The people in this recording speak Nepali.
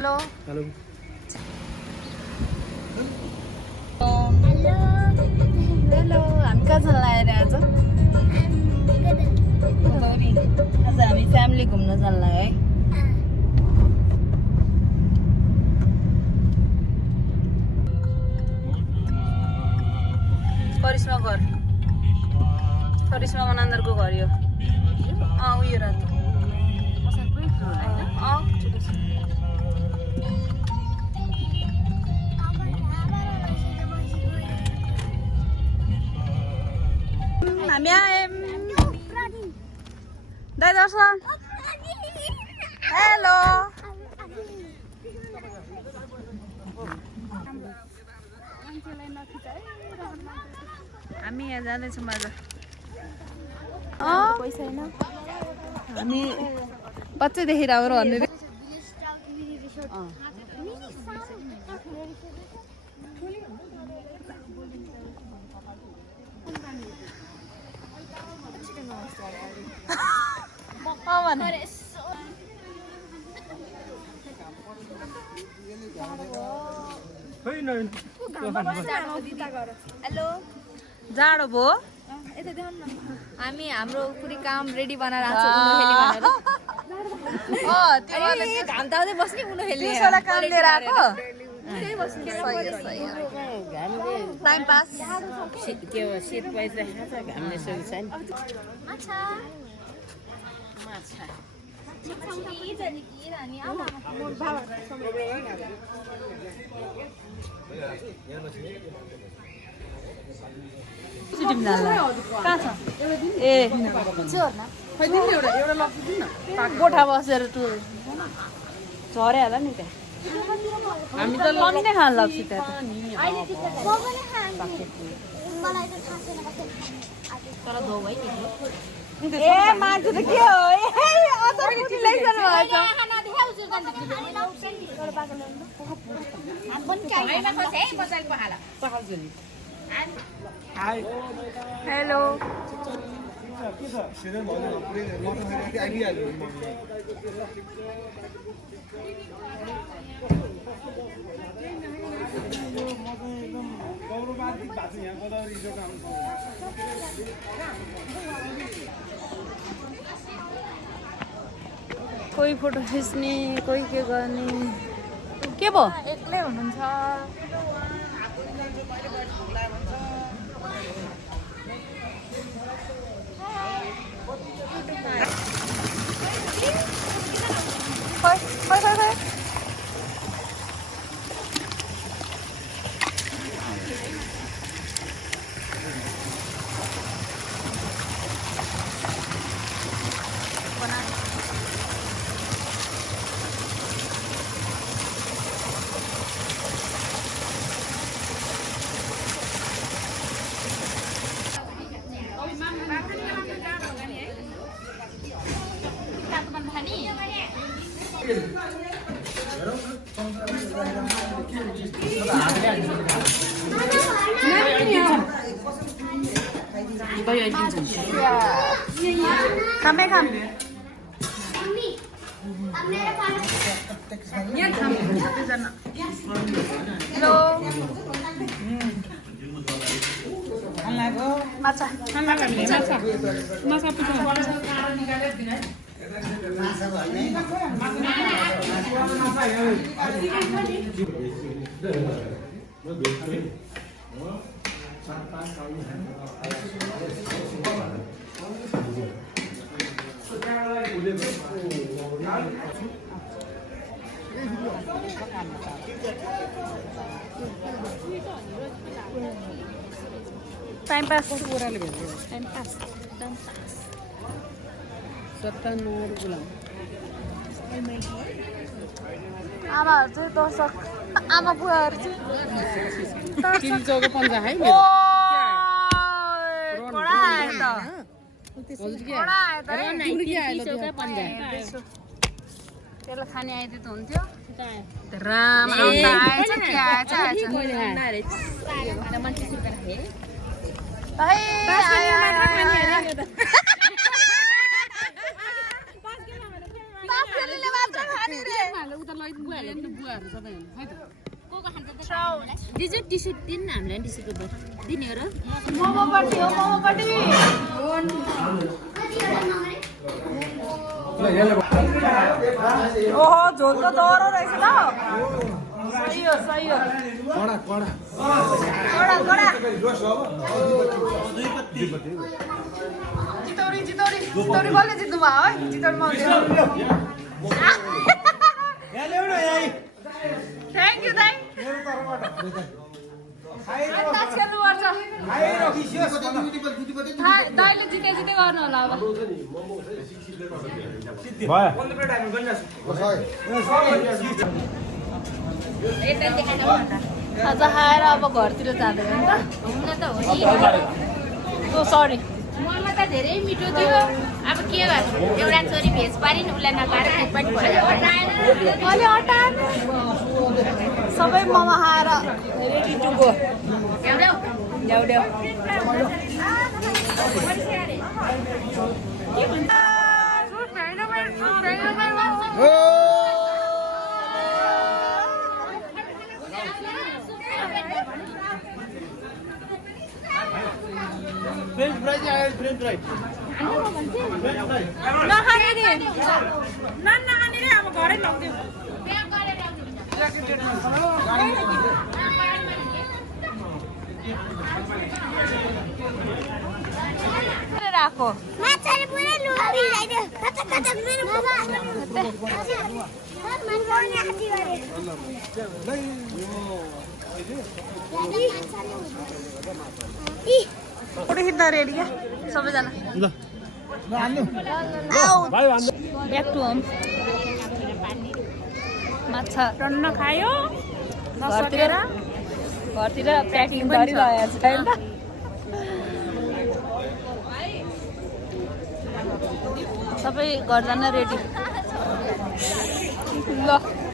हेलो हेलो हेलो हामी कहाँ जान लाग्यो आज गदौरी आज हामी फ्यामिली घुम्न जान लाग्यो है करिश्मा घर करिश्मा मनान्दरको घर यो उयो रातो हामी आयौँ दाइ दर्शन हेलो हामी यहाँ जाँदैछौँ आज हामी बच्चैदेखि राम्रो भन्ने हेलो जाडो भयो हामी हाम्रो पुरै काम रेडी बनाएर घाम ताउँदै बस्ने उनो खेल्ने काम लिएर आएको टाइम पास त्यो शीत पैसा खान्छ घामले सुन्छ नि कहाँ छ ए गोठा बसेर टुर झरे होला नि त्यहाँ हामी त लन्डै खान लाग्छ त्यहाँ ए मान्छे त के हो हेलो कोही फोटो खिच्ने कोही के गर्ने के भयो एक्लै हुनुहुन्छ खामै खाम हेलो माछा टाइम पास आमाहरू चाहिँ दर्शक आमा बुवाहरू चाहिँ त्यसलाई खाने आइदियो त हुन्थ्यो राम डिजर्ट टिसर्ट दिनु न हामीलाई टिसर्टको बर दिने हो र मोमोपट्टि हो मोमोपट्टि ओहो झोल त डह्रो रहेछ त सही हो कडा चितौरी बल्ल जित्नु भयो है चितौरीमा थ्याङ्क यू दाइ दाइले जिते गर्नु होला अब खाजा खाएर अब घरतिर जाँदैन त सरी मोमो त धेरै मिठो थियो अब के गर्नु एउटा छोरी भेज पारिन् उसलाई नपाएर पनि भयो अलि हटान सबै मोमो खाएर रेडी टु गो ल्याउ फ्रेंच फ्राइज आयो फ्रेंच फ्राइज नखाने रे नखाने रे अब घरै लग्दियो राखो माछाले पुरै लुगा भिजाइदियो कता कता मेरो बाबा मन पर्ने आती गरे फोटो खिच्दा रेडी क्या सबैजना ल हान्नु भाइ हान्नु ब्याक टु होम माछा टन्न खायो घरतिर प्याकिङ गरिरहेको छ होइन सबै घरजना रेडी ल